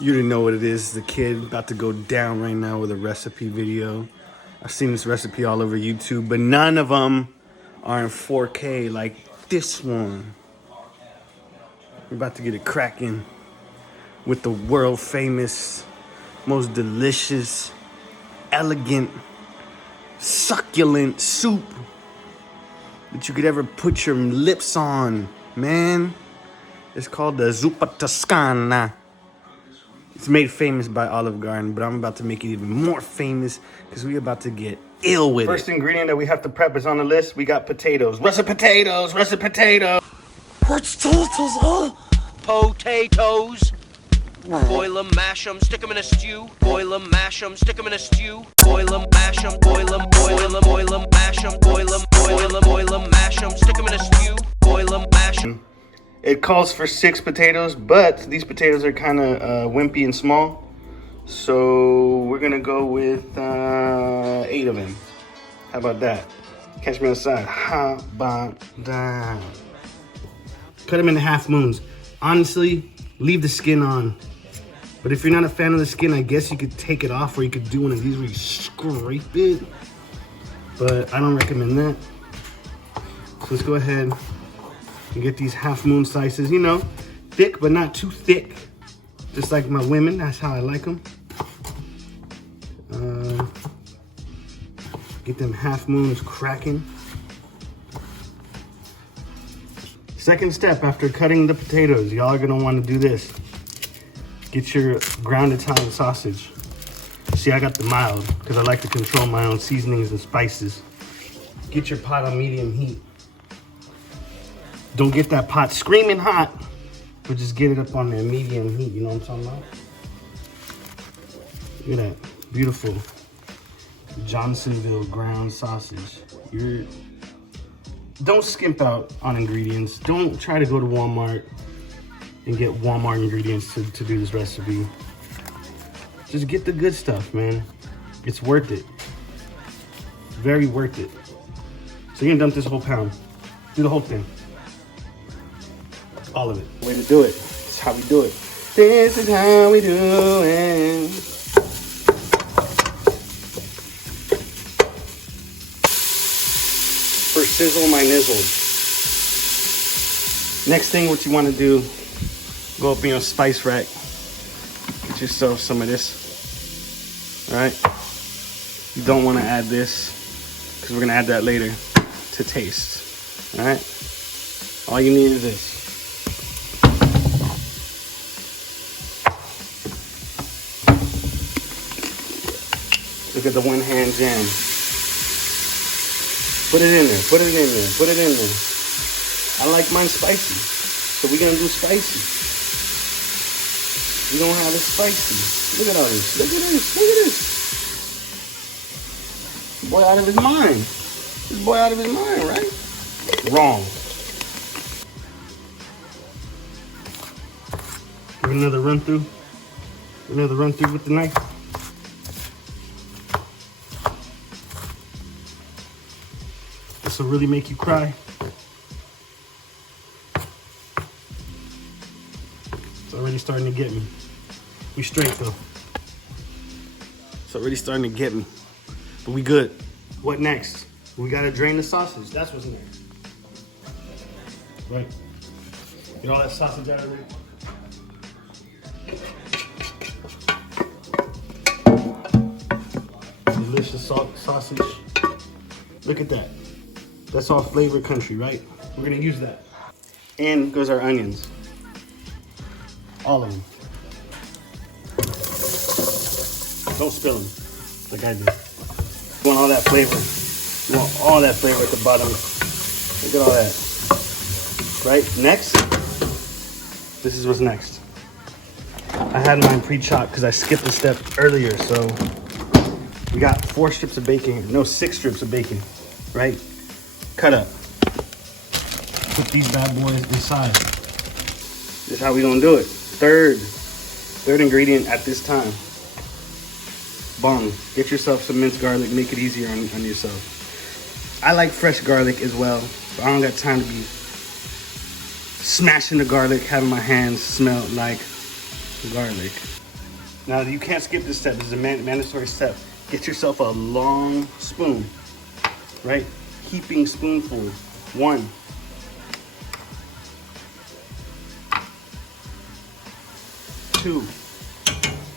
You didn't know what it is. The kid about to go down right now with a recipe video. I've seen this recipe all over YouTube, but none of them are in 4K like this one. We're about to get it cracking with the world famous, most delicious, elegant, succulent soup that you could ever put your lips on, man. It's called the Zuppa Toscana. It's made famous by Olive Garden, but I'm about to make it even more famous because we're about to get ill with it. First ingredient that we have to prep is on the list. We got potatoes. Russet potatoes, russet potatoes. Potatoes, huh? Potatoes. Boil them, mash them, stick them in a stew. Boil them, mash them, stick them in a stew. Boil them, mash them, boil them, mash them, boil them, mash them, stick them in a stew. Boil them, mash them. It calls for 6 potatoes, but these potatoes are kind of wimpy and small. So we're going to go with 8 of them. How about that? Catch me outside. How about that? Cut them into half moons. Honestly, leave the skin on. But if you're not a fan of the skin, I guess you could take it off, or you could do one of these where you scrape it. But I don't recommend that. So let's go ahead and get these half moon slices, you know, thick but not too thick. Just like my women, that's how I like them. Get them half moons cracking. Second step after cutting the potatoes, y'all are gonna wanna do this. Get your ground Italian sausage. See, I got the mild because I like to control my own seasonings and spices. Get your pot on medium heat. Don't get that pot screaming hot, but just get it up on that medium heat, you know what I'm talking about? Look at that, beautiful Johnsonville ground sausage. Don't skimp out on ingredients. Don't try to go to Walmart and get Walmart ingredients to do this recipe. Just get the good stuff, man. It's worth it. Very worth it. So you're gonna dump this whole pound. Do the whole thing. All of it. Way to do it. It's how we do it. This is how we do it. For sizzle my nizzle. Next thing, what you want to do, go up in your spice rack. Get yourself some of this. All right. You don't want to add this because we're gonna add that later to taste. All right. All you need is this. Look at the one hand jam. Put it in there, put it in there, put it in there. I like mine spicy, so we're gonna do spicy. We don't have it spicy. Look at all this, look at this, look at this. Boy out of his mind. This boy out of his mind, right? Wrong. Give it another run through. Another run through with the knife. This will really make you cry. It's already starting to get me. We straight though. It's already starting to get me. But we good. What next? We gotta drain the sausage. That's what's next. Right. Get all that sausage out of there. Delicious sausage. Look at that. That's all flavor country, right? We're gonna use that. And goes our onions. All of them. Don't spill them, like I do. You want all that flavor. You want all that flavor at the bottom. Look at all that. Right, next. This is what's next. I had mine pre-chopped because I skipped a step earlier, so we got 4 strips of bacon, no 6 strips of bacon, right? Cut up. Put these bad boys inside. This is how we gonna do it. Third ingredient at this time. Boom. Get yourself some minced garlic, make it easier on yourself. I like fresh garlic as well, but I don't got time to be smashing the garlic, having my hands smell like garlic. Now you can't skip this step. This is a mandatory step. Get yourself a long spoon, right? Heaping spoonful. 1. 2.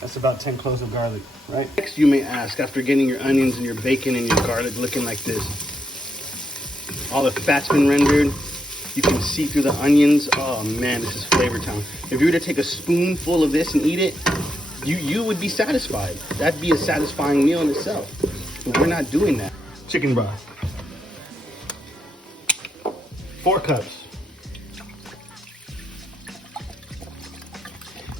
That's about 10 cloves of garlic, right? Next, you may ask, after getting your onions and your bacon and your garlic looking like this, all the fat's been rendered, you can see through the onions. Oh man, this is flavor town. If you were to take a spoonful of this and eat it, you would be satisfied. That'd be a satisfying meal in itself. But we're not doing that. Chicken broth. 4 cups.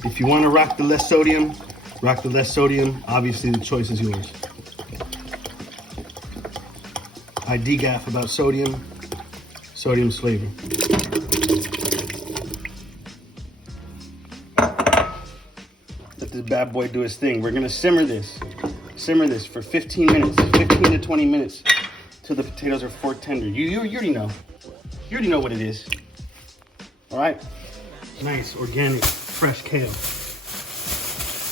If you want to rock the less sodium, rock the less sodium. Obviously, the choice is yours. I degaff about sodium. Sodium's flavor. Let this bad boy do his thing. We're gonna simmer this for 15 minutes, 15 to 20 minutes, till the potatoes are fork tender. You already know. You already know what it is. All right? Nice, organic, fresh kale.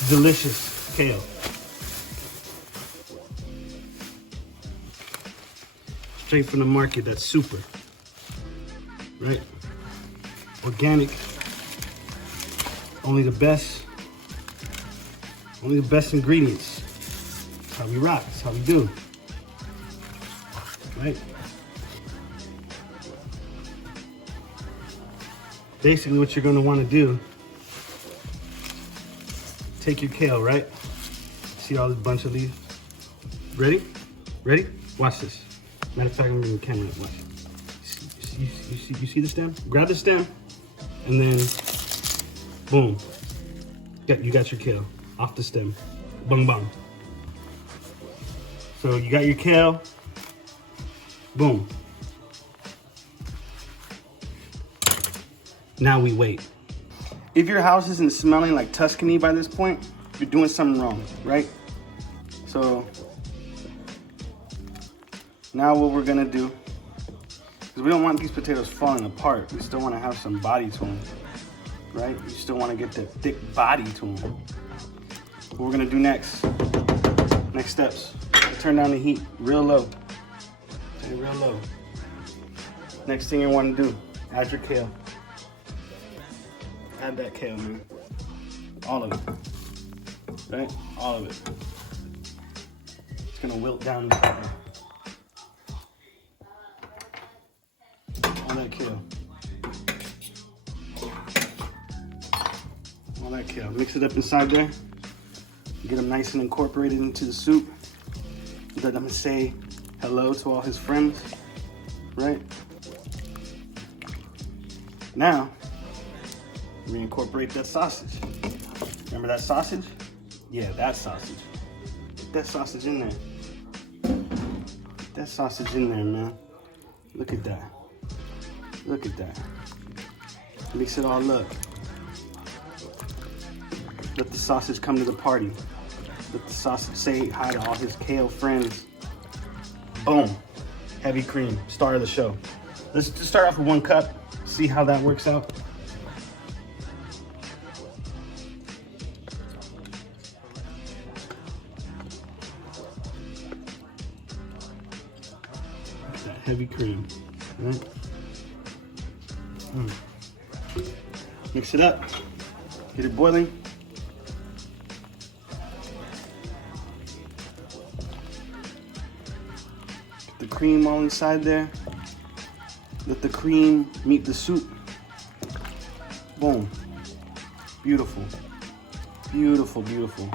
Delicious kale. Straight from the market, that's super. Right? Organic. Only the best ingredients. That's how we rock, that's how we do. Right? Basically what you're gonna wanna do, take your kale, right? See all this bunch of leaves? Ready? Ready? Watch this. Matter of fact, I'm gonna camera it. Watch. You see the stem? Grab the stem, and then, boom. You got your kale off the stem. Bung bung. So you got your kale. Boom. Now we wait. If your house isn't smelling like Tuscany by this point, you're doing something wrong, right? So now what we're gonna do, because we don't want these potatoes falling apart. We still want to have some body to them, right? You still want to get that thick body to them. What we're gonna do next steps, turn down the heat real low. Turn it real low. Next thing you want to do, add your kale. Add that kale, man. All of it. Right? All of it. It's gonna wilt down inside there. All that kale. All that kale. Mix it up inside there. Get them nice and incorporated into the soup. Let them say hello to all his friends. Right? Now, we incorporate that sausage. Remember that sausage? Yeah, that sausage. Get that sausage in there. Get that sausage in there, man. Look at that. Look at that. Mix it all up. Let the sausage come to the party. Let the sausage say hi to all his kale friends. Boom. Heavy cream. Star of the show. Let's just start off with 1 cup. See how that works out. That heavy cream. Right? Mix it up. Get it boiling. Get the cream all inside there. Let the cream meet the soup. Boom. Beautiful. Beautiful, beautiful.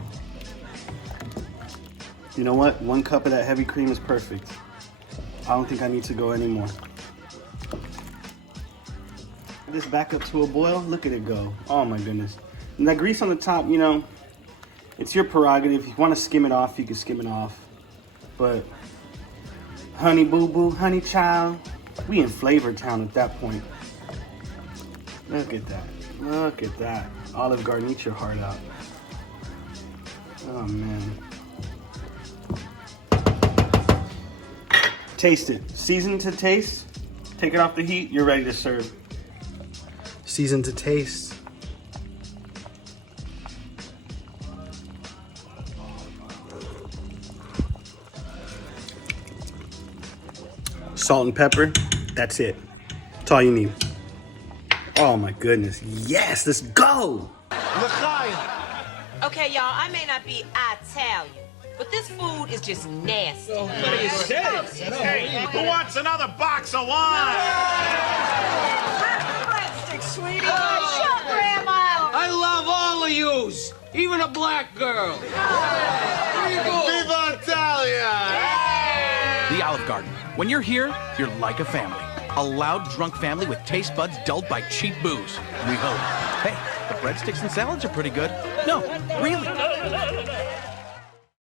You know what? 1 cup of that heavy cream is perfect. I don't think I need to go anymore. This back up to a boil. Look at it go. Oh my goodness. And that grease on the top, you know, it's your prerogative. If you want to skim it off, you can skim it off. But honey boo boo, honey child, we in flavor town at that point. Look at that. Look at that. Olive Garden, eat your heart out. Oh man. Taste it. Season to taste. Take it off the heat. You're ready to serve. Season to taste. salt and pepper. That's it. That's all you need. Oh my goodness. Yes, let's go. Okay, y'all, I may not be Italian, but this food is just nasty. Hey, who wants another box of wine? Breadstick, sweetie. Shut Grandma. I love all of yous, even a black girl. Viva Italia! The Olive Garden. When you're here, you're like a family. A loud, drunk family with taste buds dulled by cheap booze. We hope. Hey, the breadsticks and salads are pretty good. No, really.